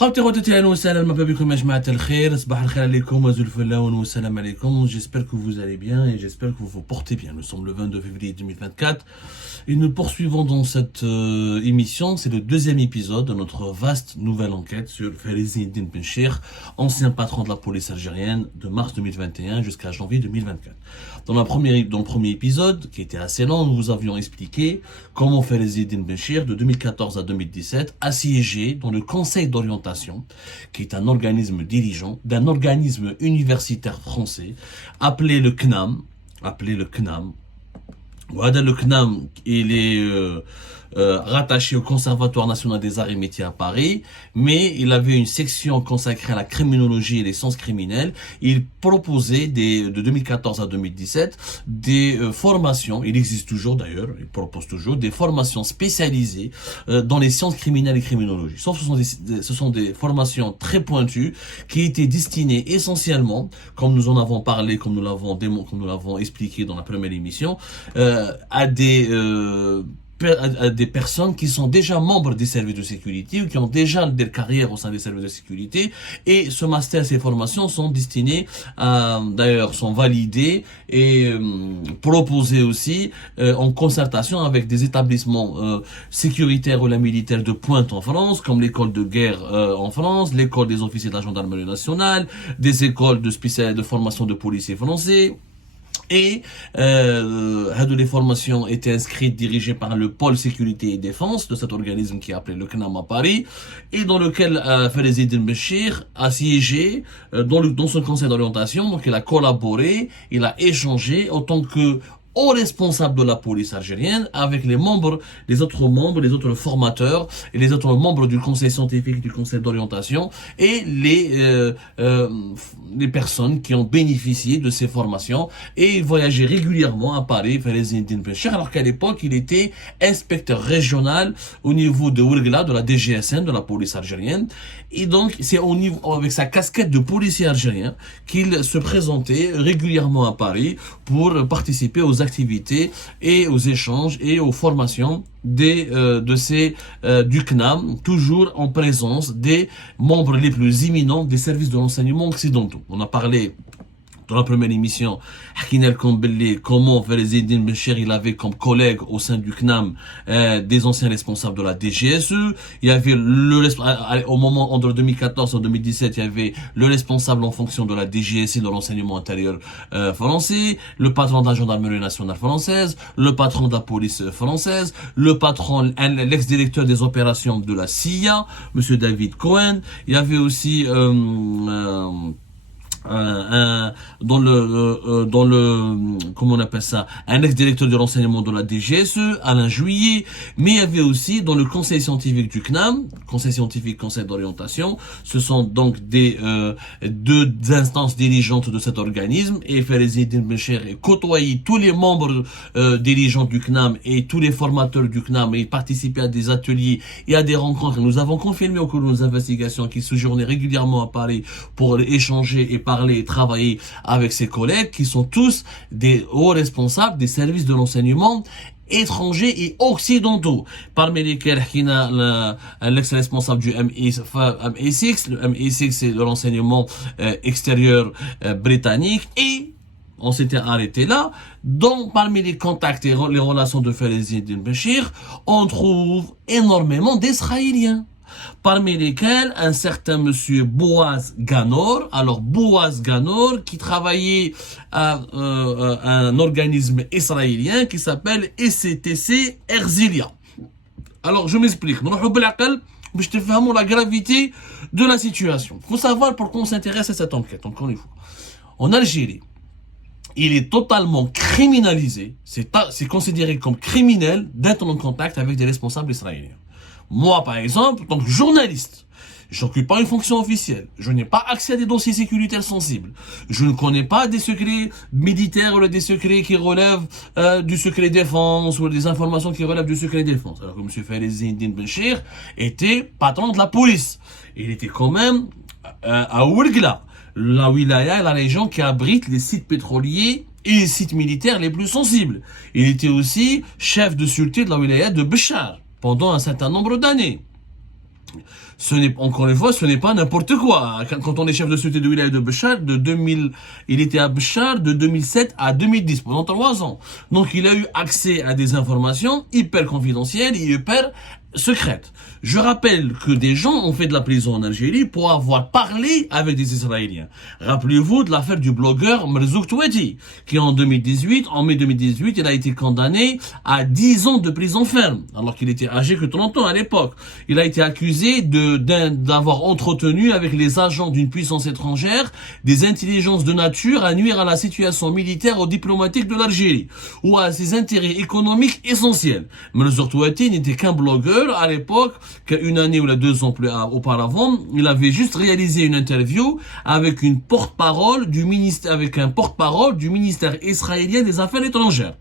خوتي خواتاتي اهلا وسهلا مرحبا بكم يا جماعة الخير صباح الخير عليكم وزلفلاون والسلام عليكم. J'espère que vous allez bien et j'espère que vous vous portez bien. Nous sommes le 22 février 2024 et nous poursuivons dans cette émission. C'est le deuxième épisode de notre vaste nouvelle enquête sur Fares Eddine Benchir, ancien patron de la police algérienne de mars 2021 jusqu'à janvier 2024. Dans le premier épisode, qui était assez long, nous vous avions expliqué comment Fares Eddine Benchir, de 2014 à 2017, a siégé dans le Conseil d'orientation, qui est un organisme dirigeant d'un organisme universitaire français, appelé le CNAM. Voilà, le CNAM, il est rattaché au Conservatoire national des arts et métiers à Paris, mais il avait une section consacrée à la criminologie et les sciences criminelles. Il proposait de 2014 à 2017 des formations, il existe toujours d'ailleurs, il propose toujours des formations spécialisées dans les sciences criminelles et criminologie. Sauf que ce sont des formations très pointues qui étaient destinées essentiellement, comme nous en avons parlé, comme nous l'avons expliqué dans la première émission, à des personnes qui sont déjà membres des services de sécurité ou qui ont déjà des carrières au sein des services de sécurité, et ce master, ces formations sont destinées d'ailleurs sont validées et proposées aussi en concertation avec des établissements sécuritaires ou la militaire de pointe en France, comme l'école de guerre en France, l'école des officiers de la gendarmerie nationale, des écoles de formation de policiers français. Et les formations étaient inscrites, dirigées par le pôle sécurité et défense de cet organisme qui est appelé le CNAM à Paris, et dans lequel Fares Eddine Benchir a siégé dans ce conseil d'orientation. Donc il a collaboré, il a échangé en tant que aux responsables de la police algérienne avec les autres formateurs et les autres membres du conseil scientifique, du conseil d'orientation et les personnes qui ont bénéficié de ces formations. Et il voyageait régulièrement à Paris, Fares Eddine Benchir, alors qu'à l'époque il était inspecteur régional au niveau de Ouargla, de la DGSN, de la police algérienne. Et donc c'est au niveau, avec sa casquette de policier algérien, qu'il se présentait régulièrement à Paris pour participer aux activités et aux échanges et aux formations du CNAM, toujours en présence des membres les plus éminents des services de renseignement occidentaux. On a parlé dans la première émission, comment Fares Eddine Benchir, il avait comme collègue au sein du CNAM des anciens responsables de la DGSE. Il y avait au moment entre 2014 et 2017, il y avait le responsable en fonction de la DGSE, de l'enseignement intérieur français, le patron de la gendarmerie nationale française, le patron de la police française, l'ex-directeur des opérations de la CIA, monsieur David Cohen. Il y avait aussi comment on appelle ça, un ex-directeur de renseignement de la DGSE, Alain Juillet. Mais il y avait aussi dans le conseil scientifique du CNAM, conseil scientifique, conseil d'orientation, ce sont donc deux instances dirigeantes de cet organisme, et Fares Eddine Benchir côtoyait tous les membres dirigeants du CNAM et tous les formateurs du CNAM, et participait à des ateliers et à des rencontres. Nous avons confirmé au cours de nos investigations qu'il séjournait régulièrement à Paris pour échanger et parler et travailler avec ses collègues qui sont tous des hauts responsables des services de l'enseignement étrangers et occidentaux, parmi lesquels l'ex-responsable du MI6. Le MI6, c'est de l'enseignement extérieur britannique. Et on s'était arrêté là. Donc, parmi les contacts et les relations de Fares Eddine Benchir, on trouve énormément d'Israéliens, parmi lesquels un certain monsieur Boaz Ganor. Alors Boaz Ganor qui travaillait à un organisme israélien qui s'appelle ECTC Erzilia. Alors je m'explique, je te fais la gravité de la situation. Il faut savoir pourquoi on s'intéresse à cette enquête. Encore une fois, en Algérie, il est totalement criminalisé, c'est considéré comme criminel d'être en contact avec des responsables israéliens. Moi, par exemple, en tant que journaliste, je n'occupe pas une fonction officielle. Je n'ai pas accès à des dossiers sécuritaires sensibles. Je ne connais pas des secrets militaires ou des secrets qui relèvent du secret défense ou des informations qui relèvent du secret défense. Alors que M. Fares Eddine Benchir était patron de la police. Il était quand même à Ouargla, la wilaya, la région qui abrite les sites pétroliers et les sites militaires les plus sensibles. Il était aussi chef de sûreté de la wilaya de Béchar pendant un certain nombre d'années. Ce n'est, encore une fois, ce n'est pas n'importe quoi. Quand on est chef de sûreté de Wilaya de Béchar, de 2000, il était à Béchar de 2007 à 2010, pendant 3 ans. Donc il a eu accès à des informations hyper confidentielles et hyper secrètes. Je rappelle que des gens ont fait de la prison en Algérie pour avoir parlé avec des Israéliens. Rappelez-vous de l'affaire du blogueur Merzouk Touati, qui en mai 2018, il a été condamné à 10 ans de prison ferme, alors qu'il était âgé que 30 ans à l'époque. Il a été accusé d'avoir entretenu avec les agents d'une puissance étrangère des intelligences de nature à nuire à la situation militaire ou diplomatique de l'Algérie, ou à ses intérêts économiques essentiels. Merzouk Touati n'était qu'un blogueur à l'époque, qu'une année ou 2 ans auparavant, il avait juste réalisé une interview avec un porte-parole du ministère israélien des Affaires étrangères.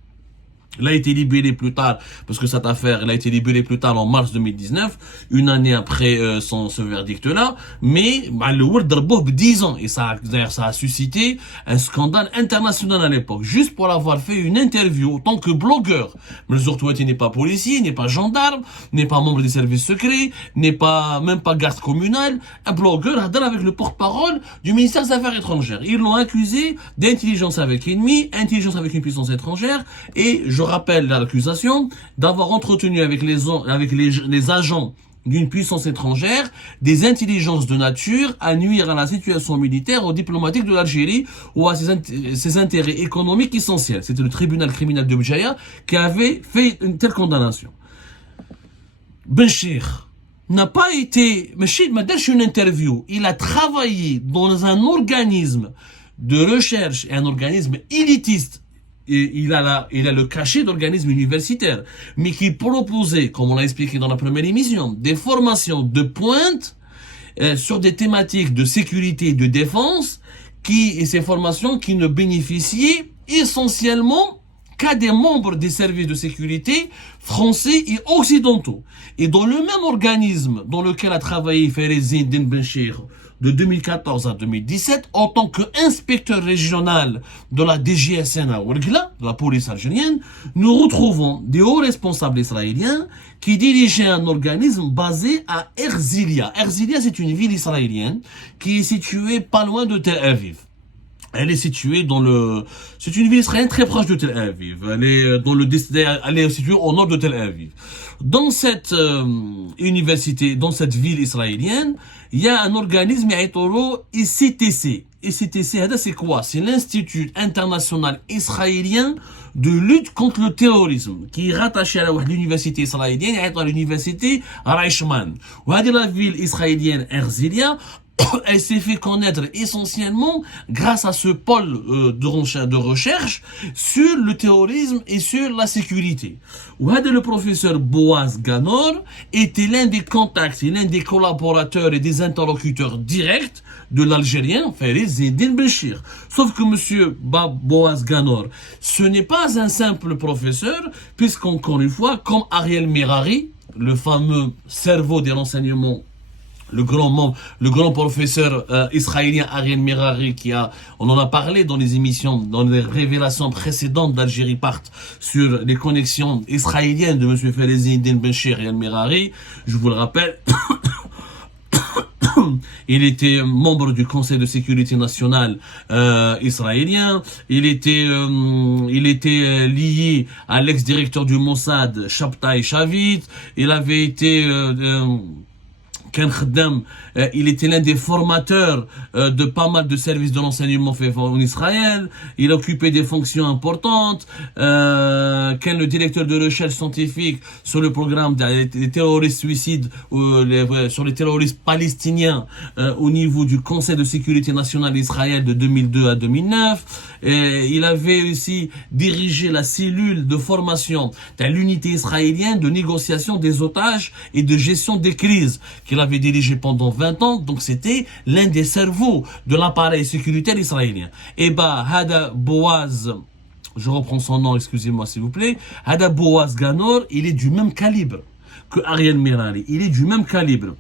Il a été libéré plus tard, parce que cette affaire, il a été libéré plus tard en mars 2019, une année après ce verdict-là, mais le Word d'Arboh 10 ans, et ça a suscité un scandale international à l'époque, juste pour avoir fait une interview en tant que blogueur. Merzouk Touati n'est pas policier, n'est pas gendarme, n'est pas membre des services secrets, n'est pas même pas garde communal, un blogueur avec le porte-parole du ministère des Affaires étrangères. Ils l'ont accusé d'intelligence avec ennemi, intelligence avec une puissance étrangère, et je rappelle l'accusation d'avoir entretenu avec les agents d'une puissance étrangère des intelligences de nature à nuire à la situation militaire ou diplomatique de l'Algérie ou à ses intérêts économiques essentiels. C'était le tribunal criminel de Bjaya qui avait fait une telle condamnation. Benchir n'a pas été... Benchir m'a donné une interview. Il a travaillé dans un organisme de recherche et un organisme élitiste. Il a le cachet d'organisme universitaire, mais qui proposait, comme on l'a expliqué dans la première émission, des formations de pointe sur des thématiques de sécurité et de défense, et ces formations qui ne bénéficiaient essentiellement qu'à des membres des services de sécurité français et occidentaux. Et dans le même organisme dans lequel a travaillé Ferezi Den Benchir, de 2014 à 2017, en tant qu'inspecteur régional de la DGSN à Ouargla, de la police algérienne, nous retrouvons des hauts responsables israéliens qui dirigeaient un organisme basé à Erzilia. Erzilia, c'est une ville israélienne qui est située pas loin de Tel Aviv. Elle est située c'est une ville israélienne très proche de Tel Aviv. Elle est située au nord de Tel Aviv. Dans cette université, dans cette ville israélienne, il y a un organisme ICTC. ICTC, c'est quoi? C'est l'Institut international israélien de lutte contre le terrorisme, qui est rattaché à l'université israélienne, à l'université Reichman. La ville israélienne Erzilia, elle s'est fait connaître essentiellement grâce à ce pôle de recherche sur le terrorisme et sur la sécurité. Le professeur Boaz Ganor était l'un des contacts et l'un des collaborateurs et des interlocuteurs directs de l'Algérien Ferezi Den Benchir. Sauf que monsieur Boaz Ganor, ce n'est pas un simple professeur, puisqu'encore une fois, comme Ariel Merari, le fameux cerveau des renseignements, le grand professeur israélien Ariel Merari, on en a parlé dans les émissions, dans les révélations précédentes d'Algérie Part sur les connexions israéliennes de monsieur Ferezi Den Benchir et Ariel Merari. Je vous le rappelle, il était membre du Conseil de sécurité nationale israélien. Il était lié à l'ex-directeur du Mossad, Shabtai Shavit. Il avait été Ken Khaddam, il était l'un des formateurs de pas mal de services de renseignement faits en Israël. Il occupait des fonctions importantes. Ken, le directeur de recherche scientifique sur le programme des terroristes suicides, sur les terroristes palestiniens au niveau du Conseil de sécurité nationale d'Israël de 2002 à 2009. Il avait aussi dirigé la cellule de formation de l'unité israélienne de négociation des otages et de gestion des crises qu'il avait dirigé pendant 20 ans. Donc c'était l'un des cerveaux de l'appareil sécuritaire israélien. Et Hada Boaz, je reprends son nom, excusez-moi s'il vous plaît, Hada Boaz Ganor, il est du même calibre que Ariel Merari. Il est du même calibre.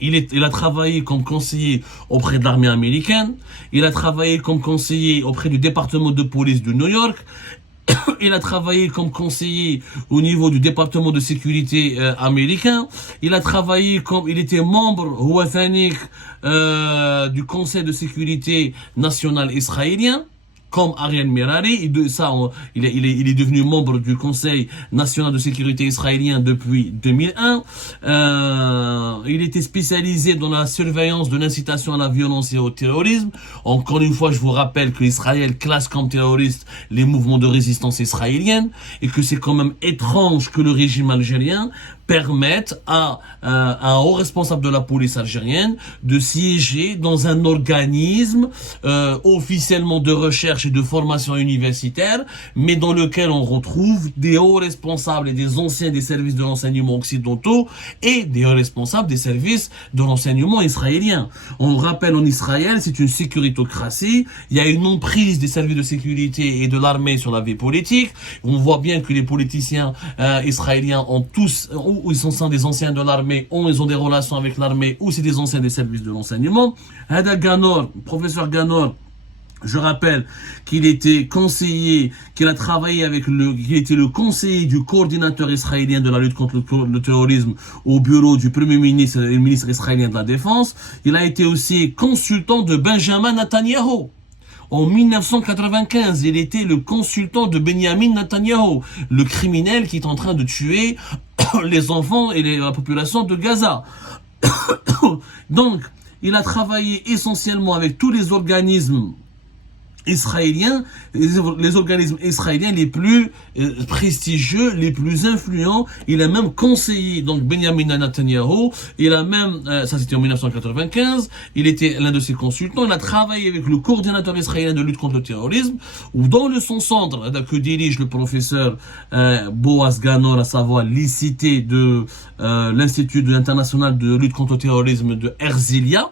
Il a travaillé comme conseiller auprès de l'armée américaine. Il a travaillé comme conseiller auprès du département de police de New York. Il a travaillé comme conseiller au niveau du département de sécurité américain. Il a travaillé comme, il était membre ouathanique du Conseil de sécurité national israélien, comme Ariel Merari. Il est devenu membre du Conseil national de sécurité israélien depuis 2001. Il était spécialisé dans la surveillance de l'incitation à la violence et au terrorisme. Encore une fois, je vous rappelle que Israël classe comme terroristes les mouvements de résistance israélienne et que c'est quand même étrange que le régime algérien permette à un haut responsable de la police algérienne de siéger dans un organisme officiellement de recherche et de formation universitaire, mais dans lequel on retrouve des hauts responsables et des anciens des services de renseignement occidentaux et des hauts responsables des services de renseignement israéliens. On rappelle, en Israël, c'est une sécuritocratie, il y a une emprise des services de sécurité et de l'armée sur la vie politique. On voit bien que les politiciens israéliens ont tous, ou ils sont des anciens de l'armée, ou ils ont des relations avec l'armée, ou c'est des anciens des services de renseignement. Hada Ganor, professeur Ganor, je rappelle qu'il était conseiller, qu'il a travaillé qu'il était le conseiller du coordinateur israélien de la lutte contre le terrorisme au bureau du premier ministre et le ministre israélien de la Défense. Il a été aussi consultant de Benjamin Netanyahu. En 1995, il était le consultant de Benjamin Netanyahu, le criminel qui est en train de tuer les enfants et la population de Gaza. Donc, il a travaillé essentiellement avec tous les organismes israéliens, les organismes israéliens les plus prestigieux, les plus influents. Il a même conseillé donc Benjamin Netanyahu. Il a même, ça c'était en 1995, il était l'un de ses consultants. Il a travaillé avec le coordinateur israélien de lutte contre le terrorisme, ou dans son centre que dirige le professeur Boaz Ganor, à savoir l'ICT de l'Institut international de lutte contre le terrorisme de Herzliya.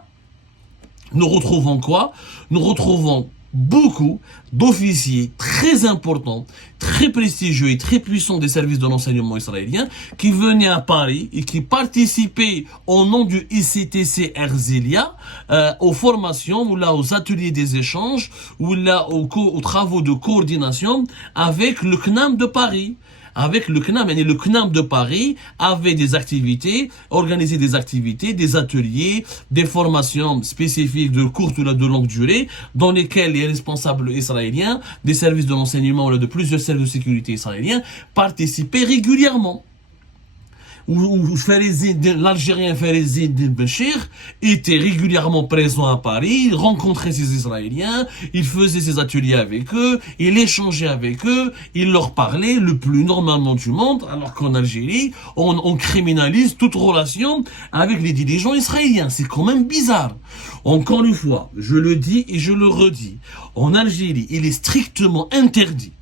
Nous retrouvons quoi? Nous retrouvons beaucoup d'officiers très importants, très prestigieux et très puissants des services de renseignement israéliens qui venaient à Paris et qui participaient au nom du ICTC Herzliya aux formations ou là aux ateliers des échanges ou là aux travaux de coordination avec le CNAM de Paris. Avec le CNAM de Paris avait des activités, organisait des activités, des ateliers, des formations spécifiques de courte ou de longue durée, dans lesquelles les responsables israéliens, des services de renseignement ou de plusieurs services de sécurité israéliens participaient régulièrement. Où l'Algérien Farizid Bachir était régulièrement présent à Paris, il rencontrait ces Israéliens, il faisait ses ateliers avec eux, il échangeait avec eux, il leur parlait le plus normalement du monde, alors qu'en Algérie, on criminalise toute relation avec les dirigeants israéliens. C'est quand même bizarre. Encore une fois, je le dis et je le redis, en Algérie, il est strictement interdit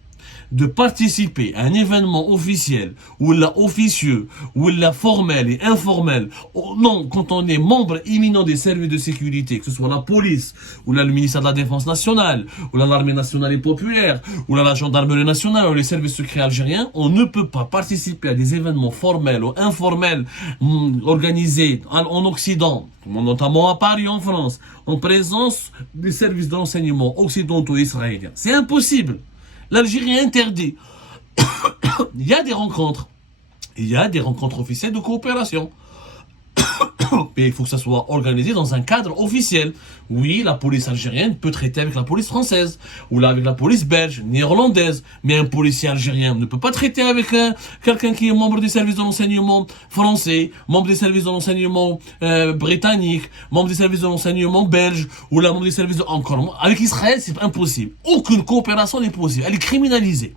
de participer à un événement officiel, ou là officieux, ou là formel et informel, non, quand on est membre imminent des services de sécurité, que ce soit la police, ou là le ministère de la Défense nationale, ou là l'armée nationale et populaire, ou là la gendarmerie nationale, ou les services secrets algériens, on ne peut pas participer à des événements formels ou informels organisés en Occident, notamment à Paris en France, en présence des services de renseignement occidentaux israéliens. C'est impossible. L'Algérie est interdit. Il y a des rencontres. Il y a des rencontres officielles de coopération. Mais il faut que ça soit organisé dans un cadre officiel. Oui, la police algérienne peut traiter avec la police française, ou là avec la police belge, néerlandaise, mais un policier algérien ne peut pas traiter avec quelqu'un qui est membre des services de renseignement français, membre des services de renseignement britanniques, membre des services de renseignement belges, ou là membre des services de... Encore, avec Israël, c'est impossible. Aucune coopération n'est possible. Elle est criminalisée.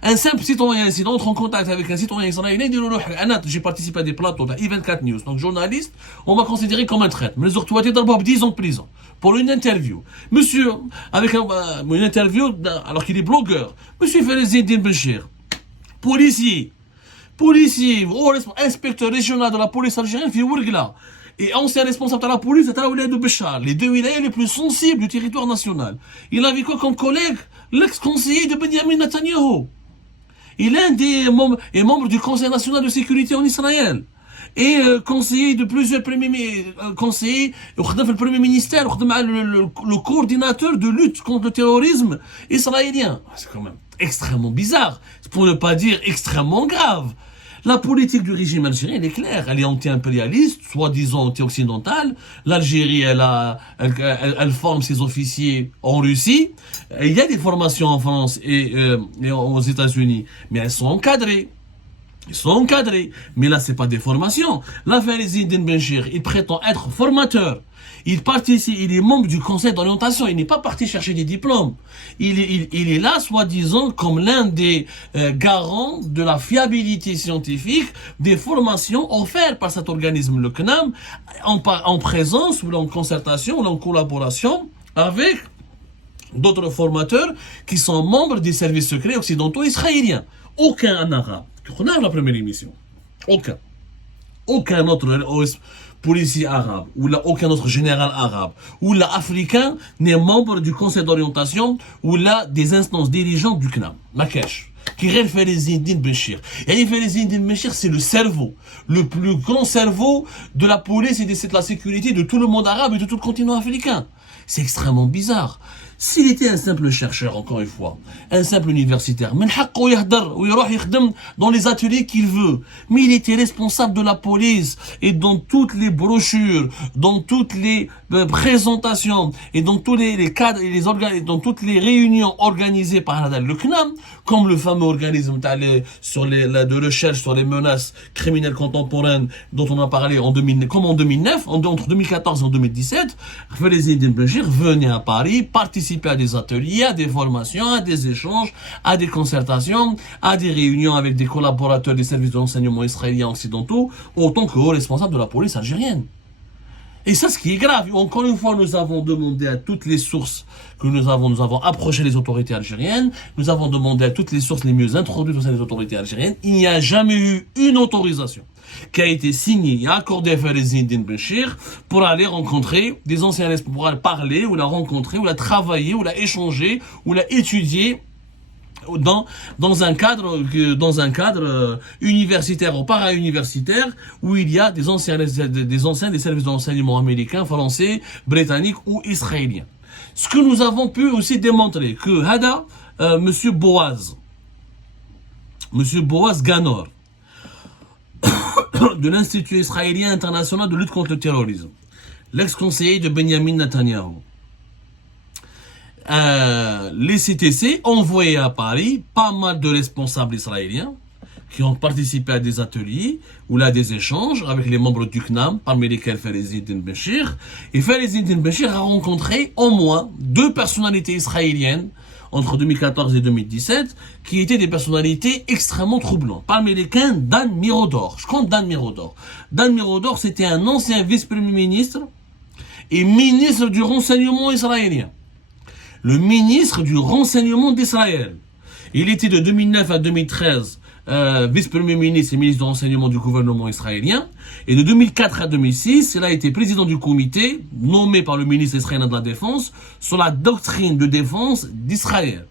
Un simple citoyen, s'il entre en contact avec un citoyen israélien, il dit j'ai participé à des plateaux de I24 News, donc journaliste, on va considérer comme un traître. Mais les autorités d'abord 10 ans de prison pour une interview. Monsieur, avec une interview, alors qu'il est blogueur, monsieur Farizid Bachir, policier, inspecteur régional de la police algérienne, fait Ouargla, et ancien responsable de la police de la wilaya de Béchar, les deux wilayas les plus sensibles du territoire national. Il avait quoi comme collègue? L'ex-conseiller de Benjamin Netanyahu. Il est un des membres du Conseil national de sécurité en Israël. Et conseiller de plusieurs conseillers, le premier ministère, le coordinateur de lutte contre le terrorisme israélien. C'est quand même extrêmement bizarre, pour ne pas dire extrêmement grave. La politique du régime algérien, elle est claire. Elle est anti-impérialiste, soi-disant anti-occidentale. L'Algérie, elle forme ses officiers en Russie. Il y a des formations en France et aux États-Unis, mais elles sont encadrées. Ils sont encadrés. Mais là, c'est pas des formations. Là, Zine Benchir, il prétend être formateur. Il participe, il est membre du conseil d'orientation. Il n'est pas parti chercher des diplômes. Il est là, soi-disant, comme l'un des garants de la fiabilité scientifique des formations offertes par cet organisme, le CNAM, en présence ou en concertation ou en collaboration avec d'autres formateurs qui sont membres des services secrets occidentaux israéliens. Aucun arabe. On a la première émission. Aucun autre policier arabe, ou là, aucun autre général arabe, ou là, africain, n'est membre du conseil d'orientation, ou là, des instances dirigeantes du CNAM. Makesh. Qui fait Zine Benchir. Et Zine Benchir, c'est le cerveau, le plus grand cerveau de la police et de la sécurité de tout le monde arabe et de tout le continent africain. C'est extrêmement bizarre. S'il était un simple chercheur, encore une fois, un simple universitaire, dans les ateliers qu'il veut, mais il était responsable de la police et dans toutes les brochures, dans toutes les présentations et dans tous les cadres et dans toutes les réunions organisées par le CNAM, comme le fameux organisme de recherche sur les menaces criminelles contemporaines dont on a parlé en 2009, entre 2014 et 2017, Zine Benchir venait à Paris, participer à des ateliers, à des formations, à des échanges, à des concertations, à des réunions avec des collaborateurs des services de renseignement israéliens occidentaux, autant que haut responsable de la police algérienne. Et ça, ce qui est grave, encore une fois, nous avons demandé à toutes les sources que nous avons approché les autorités algériennes, nous avons demandé à toutes les sources les mieux introduites au sein des autorités algériennes, il n'y a jamais eu une autorisation qui a été signée et accordée à Zine Benchir pour aller rencontrer des anciens responsables, pour aller parler, ou la rencontrer, ou la travailler, ou la échanger, ou la étudier dans un cadre universitaire ou para-universitaire où il y a des anciens des services de renseignement américains, français, britanniques ou israéliens. Ce que nous avons pu aussi démontrer que Hada, Monsieur Boaz Ganor de l'Institut israélien international de lutte contre le terrorisme, l'ex-conseiller de Benjamin Netanyahu, les CTC ont envoyé à Paris pas mal de responsables israéliens qui ont participé à des ateliers ou là des échanges avec les membres du CNAM, parmi lesquels Zine Benchir. Et Zine Benchir a rencontré au moins 2 personnalités israéliennes entre 2014 et 2017 qui étaient des personnalités extrêmement troublantes. Parmi lesquels Dan Mirodor. Je compte Dan Mirodor. Dan Mirodor, c'était un ancien vice-premier ministre et ministre du renseignement israélien. Le ministre du renseignement d'Israël. Il était de 2009 à 2013 vice-premier ministre et ministre du renseignement du gouvernement israélien. Et de 2004 à 2006, il a été président du comité nommé par le ministre israélien de la Défense sur la doctrine de défense d'Israël.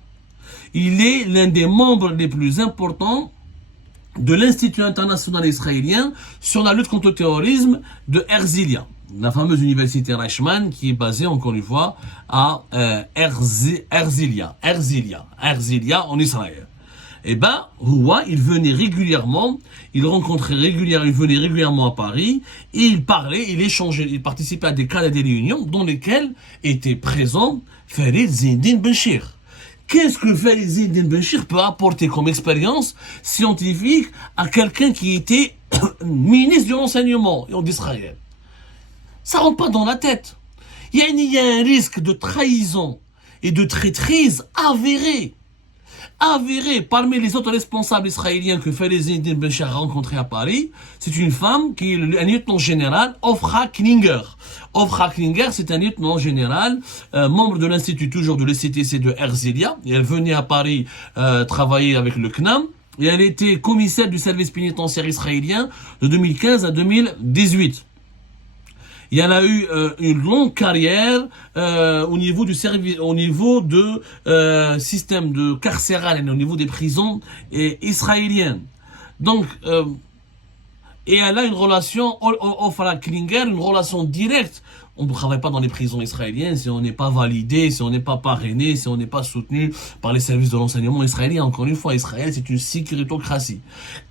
Il est l'un des membres les plus importants de l'Institut international israélien sur la lutte contre le terrorisme de Herzliya, la fameuse université Reichman qui est basée encore une fois à Herzliya en Israël. Eh ben, il venait régulièrement, il venait régulièrement à Paris et il parlait, il échangeait, il participait à des cas et des réunions dans lesquelles était présent Zine Benchir. Qu'est-ce que Zine Benchir peut apporter comme expérience scientifique à quelqu'un qui était ministre du renseignement d'Israël? Ça rentre pas dans la tête. Il y a un risque de trahison et de traîtrise avéré parmi les autres responsables israéliens que Zine Benchir a rencontré à Paris. C'est une femme qui est un lieutenant général, Ofra Klinger. Ofra Klinger, c'est un lieutenant général, membre de l'institut toujours de l'ECTC de Herzliya. Et elle venait à Paris travailler avec le CNAM. Et elle était commissaire du service pénitentiaire israélien de 2015 à 2018. Il y en a eu une longue carrière au niveau du service, au niveau de système de carcéral, au niveau des prisons israéliennes. Donc, et elle a une relation, Ofra Klinger, une relation directe on ne travaille pas dans les prisons israéliennes si on n'est pas validé, si on n'est pas parrainé, si on n'est pas soutenu par les services de renseignement israéliens. Encore une fois, Israël, c'est une sécuritocratie.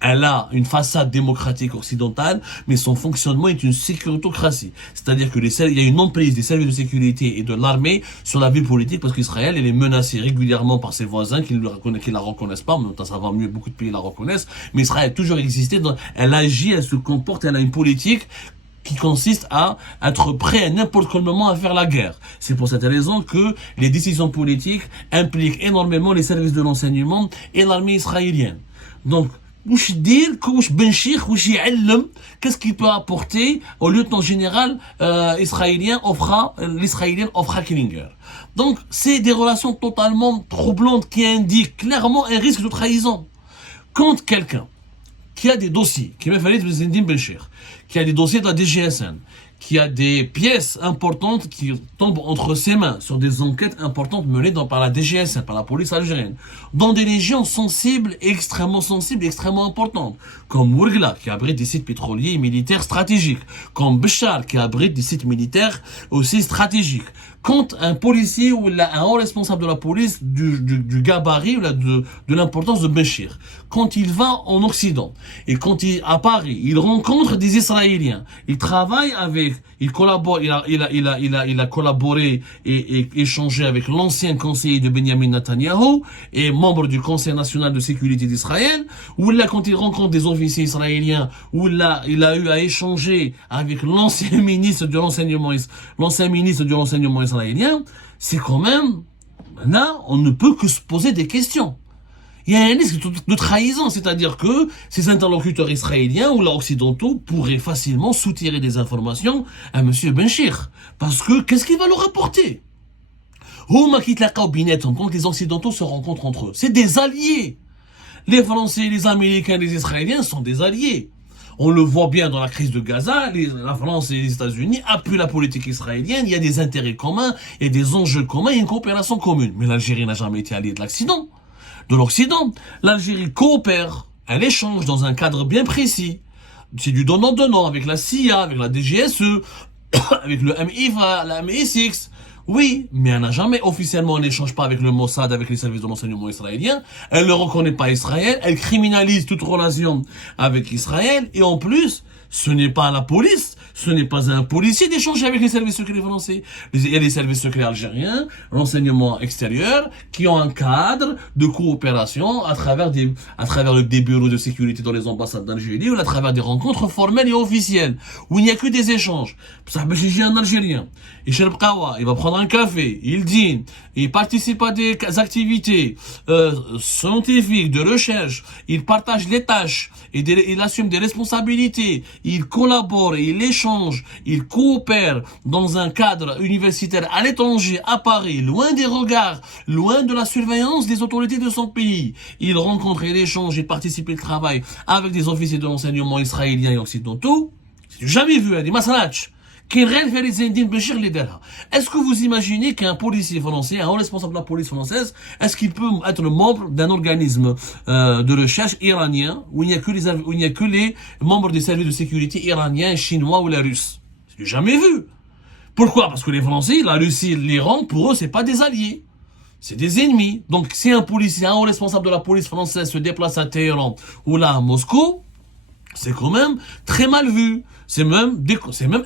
Elle a une façade démocratique occidentale, mais son fonctionnement est une sécuritocratie. C'est-à-dire que il y a une emprise des services de sécurité et de l'armée sur la vie politique, parce qu'Israël, elle est menacée régulièrement par ses voisins qui ne la reconnaissent pas. Maintenant, ça va mieux, beaucoup de pays la reconnaissent. Mais Israël a toujours existé, elle agit, elle se comporte, elle a une politique qui consiste à être prêt à n'importe quel moment à faire la guerre. C'est pour cette raison que les décisions politiques impliquent énormément les services de renseignement et l'armée israélienne. Donc, qu'est-ce qu'il peut apporter au lieutenant général israélien l'israélien Ofra Killinger. Donc, c'est des relations totalement troublantes qui indiquent clairement un risque de trahison. Quand quelqu'un qui a des dossiers, qui m'a fallu Zinedine Benchir, qui a des dossiers de la DGSN, qui a des pièces importantes qui tombent entre ses mains sur des enquêtes importantes menées par la DGSN, par la police algérienne, dans des régions sensibles, extrêmement importantes, comme Ouargla, qui abrite des sites pétroliers et militaires stratégiques, comme Béchar, qui abrite des sites militaires aussi stratégiques. Quand un policier ou un haut responsable de la police du gabarit ou de l'importance de Béchir, quand il va en Occident et quand à Paris, il rencontre des Israéliens, il travaille avec, il collabore, il a collaboré et échangé avec l'ancien conseiller de Benjamin Netanyahu et membre du Conseil national de sécurité d'Israël, ou là quand il rencontre des officiers israéliens, ou là il a eu à échanger avec l'ancien ministre du renseignement israélien, c'est quand même, là, on ne peut que se poser des questions. Il y a un risque de trahison, c'est-à-dire que ces interlocuteurs israéliens ou occidentaux pourraient facilement soutirer des informations à M. Benchir. Parce que, qu'est-ce qu'il va leur rapporter? Quand les occidentaux se rencontrent entre eux, c'est des alliés. Les Français, les Américains, les Israéliens sont des alliés. On le voit bien dans la crise de Gaza, la France et les États-Unis appuient la politique israélienne, il y a des intérêts communs, et des enjeux communs et une coopération commune. Mais l'Algérie n'a jamais été alliée de l'Occident. L'Algérie coopère, elle échange dans un cadre bien précis. C'est du donnant-donnant avec la CIA, avec la DGSE, avec le MI5, la MI6. Oui, mais elle n'a jamais officiellement, elle n'échange pas avec le Mossad, avec les services de renseignement israéliens. Elle ne reconnaît pas Israël. Elle criminalise toute relation avec Israël. Et en plus, ce n'est pas la police, ce n'est pas un policier d'échanger avec les services secrets français. Il y a les services secrets algériens, renseignements extérieurs, qui ont un cadre de coopération à travers des bureaux de sécurité dans les ambassades d'Algérie ou à travers des rencontres formelles et officielles, où il n'y a que des échanges. Ça veut dire un Algérien, il va prendre un café, il dîne, il participe à des activités scientifiques, de recherche, il partage les tâches, il assume des responsabilités, il collabore, il échange, il coopère dans un cadre universitaire à l'étranger, à Paris, loin des regards, loin de la surveillance des autorités de son pays. Il rencontre, il échange, il participe, il travaille avec des officiers de renseignement israéliens et occidentaux. C'est jamais vu, des masalach. Est-ce que vous imaginez qu'un policier français, un haut responsable de la police française, est-ce qu'il peut être membre d'un organisme de recherche iranien où il n'y a que les membres des services de sécurité iraniens, chinois ou les Russes? C'est jamais vu. Pourquoi? Parce que les Français, la Russie, l'Iran, pour eux, c'est pas des alliés. C'est des ennemis. Donc, si un policier, un haut responsable de la police française se déplace à Téhéran ou là à Moscou, c'est quand même très mal vu. C'est même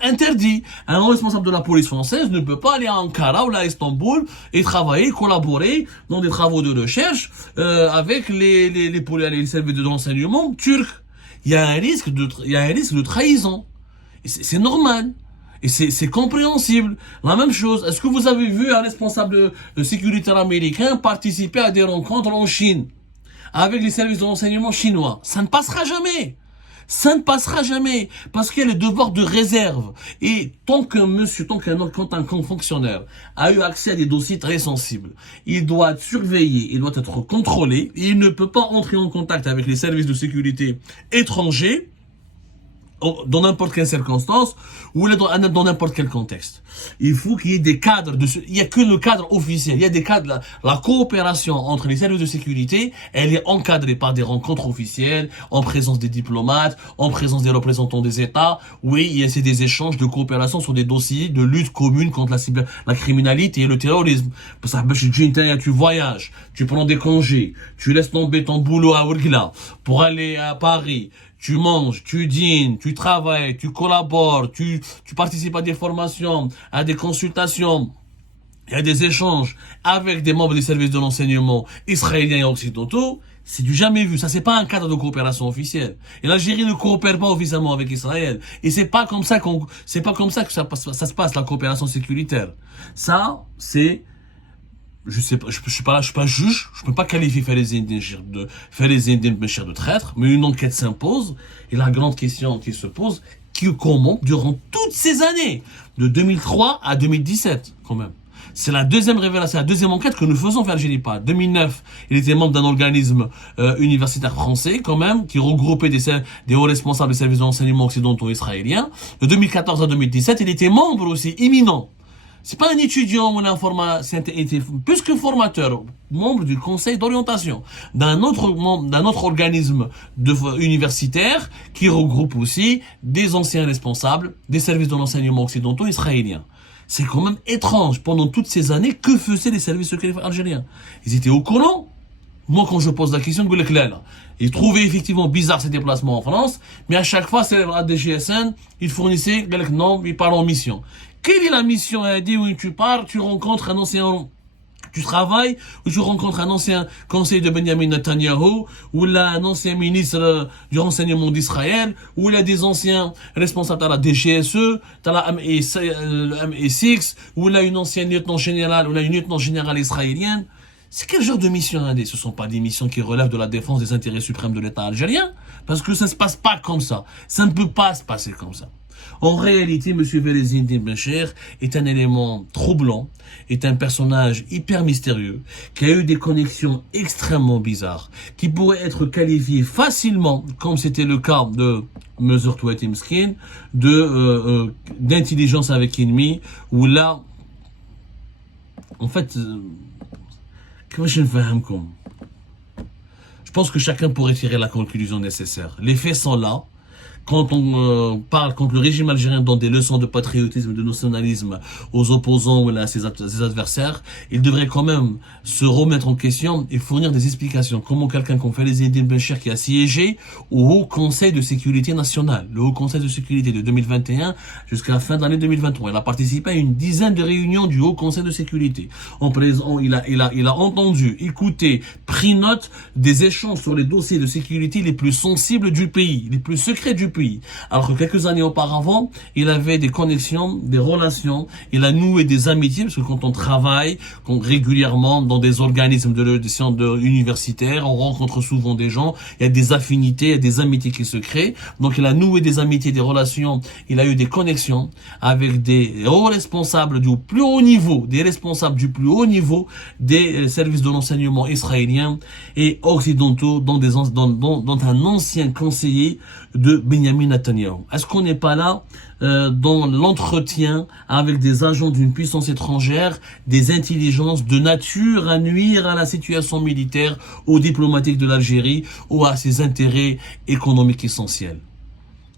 interdit. Un responsable de la police française ne peut pas aller à Ankara ou à Istanbul et travailler, collaborer dans des travaux de recherche avec les services de renseignement turcs. Il y a un risque de trahison. Et c'est normal. Et c'est compréhensible. La même chose, est-ce que vous avez vu un responsable de sécurité américain participer à des rencontres en Chine avec les services de renseignement chinois? Ça ne passera jamais. Ça ne passera jamais, parce qu'il y a le devoir de réserve. Et quand un fonctionnaire a eu accès à des dossiers très sensibles, il doit être surveillé, il doit être contrôlé, et il ne peut pas entrer en contact avec les services de sécurité étrangers dans n'importe quelle circonstance ou dans n'importe quel contexte. Il faut qu'il y ait des cadres il n'y a que le cadre officiel. Il y a des cadres, la coopération entre les services de sécurité, elle est encadrée par des rencontres officielles, en présence des diplomates, en présence des représentants des États. Oui, c'est des échanges de coopération sur des dossiers de lutte commune contre la criminalité et le terrorisme. Tu voyages, tu prends des congés, tu laisses tomber ton boulot à Ouargla pour aller à Paris, tu manges, tu dînes, tu travailles, tu collabores, tu participes à des formations, à des consultations, il y a des échanges avec des membres des services de renseignement israéliens et occidentaux. C'est du jamais vu. Ça, c'est pas un cadre de coopération officielle. Et l'Algérie ne coopère pas officiellement avec Israël. Et c'est pas comme ça que ça se passe, la coopération sécuritaire. Ça, c'est, je sais pas, je suis pas là, je suis pas juge, je peux pas qualifier faire les Indiens de traîtres, mais une enquête s'impose, et la grande question qui se pose, comment, durant toutes ces années, de 2003 à 2017, quand même. C'est la deuxième révélation, la deuxième enquête que nous faisons vers Algérie. 2009, il était membre d'un organisme universitaire français, quand même, qui regroupait des hauts responsables des services de renseignement occidentaux israéliens. De 2014 à 2017, il était membre aussi éminent. C'est pas un étudiant ou un était plus que formateur, membre du conseil d'orientation d'un autre organisme universitaire qui regroupe aussi des anciens responsables des services de renseignement occidentaux israéliens. C'est quand même étrange. Pendant toutes ces années, que faisaient les services secrets algériens? Ils étaient au courant. Moi, quand je pose la question, ils trouvaient effectivement bizarre ces déplacements en France, mais à chaque fois, c'est la DGSN, ils fournissaient, non, ils parlent en mission. Quelle est la mission? Elle dit, oui, tu pars, tu rencontres un ancien, tu travailles, ou tu rencontres un ancien conseiller de Benjamin Netanyahu, ou là, un ancien ministre du renseignement d'Israël, ou là, des anciens responsables de la DGSE, t'as la MI6, ou là, une ancienne lieutenant générale, ou là, une lieutenant générale israélienne. C'est quel genre de mission, hein? Ce sont pas des missions qui relèvent de la défense des intérêts suprêmes de l'État algérien, parce que ça se passe pas comme ça. Ça ne peut pas se passer comme ça. En réalité, M. Velezine Bencher est un élément troublant, est un personnage hyper mystérieux, qui a eu des connexions extrêmement bizarres, qui pourrait être qualifié facilement, comme c'était le cas de Mesur Touati-Mskin, d'intelligence avec ennemi, où là, en fait, je pense que chacun pourrait tirer la conclusion nécessaire. Les faits sont là. Quand on parle, quand le régime algérien donne des leçons de patriotisme, de nationalisme aux opposants ou à ses adversaires, il devrait quand même se remettre en question et fournir des explications. Comment quelqu'un comme Velezine Bencher, qui a siégé au Haut Conseil de sécurité nationale, le Haut Conseil de sécurité de 2021 jusqu'à la fin de l'année 2023, il a participé à une dizaine de réunions du Haut Conseil de sécurité. Il a entendu, écouté, pris note des échanges sur les dossiers de sécurité les plus sensibles du pays, les plus secrets du pays. Alors que quelques années auparavant, il avait des connexions, des relations, il a noué des amitiés, parce que quand on travaille régulièrement dans des organismes universitaires, on rencontre souvent des gens, il y a des affinités, il y a des amitiés qui se créent. Donc il a noué des amitiés, des relations, il a eu des connexions avec des hauts responsables du plus haut niveau, des responsables du plus haut niveau des services de renseignement israéliens et occidentaux, dont un ancien conseiller de Benjamin Netanyahu. Est-ce qu'on n'est pas là dans l'entretien avec des agents d'une puissance étrangère, des intelligences de nature à nuire à la situation militaire ou diplomatique de l'Algérie ou à ses intérêts économiques essentiels?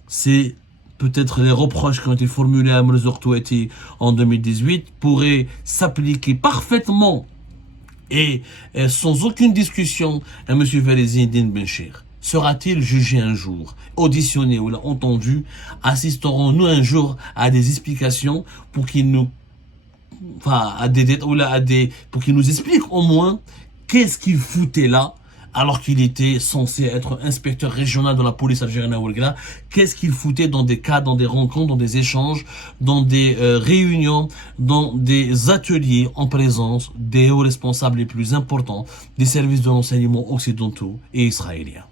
C'est peut-être les reproches qui ont été formulés à Mesur Touati en 2018 pourraient s'appliquer parfaitement et sans aucune discussion à M. Velezine Bencher. Sera-t-il jugé un jour, auditionné ou entendu? Assisterons-nous un jour à des explications pour qu'il nous, pour qu'il nous explique au moins qu'est-ce qu'il foutait là, alors qu'il était censé être inspecteur régional de la police algérienne à Ouargla? Qu'est-ce qu'il foutait dans des cas, dans des rencontres, dans des échanges, dans des réunions, dans des ateliers en présence des hauts responsables les plus importants des services de renseignement occidentaux et israéliens?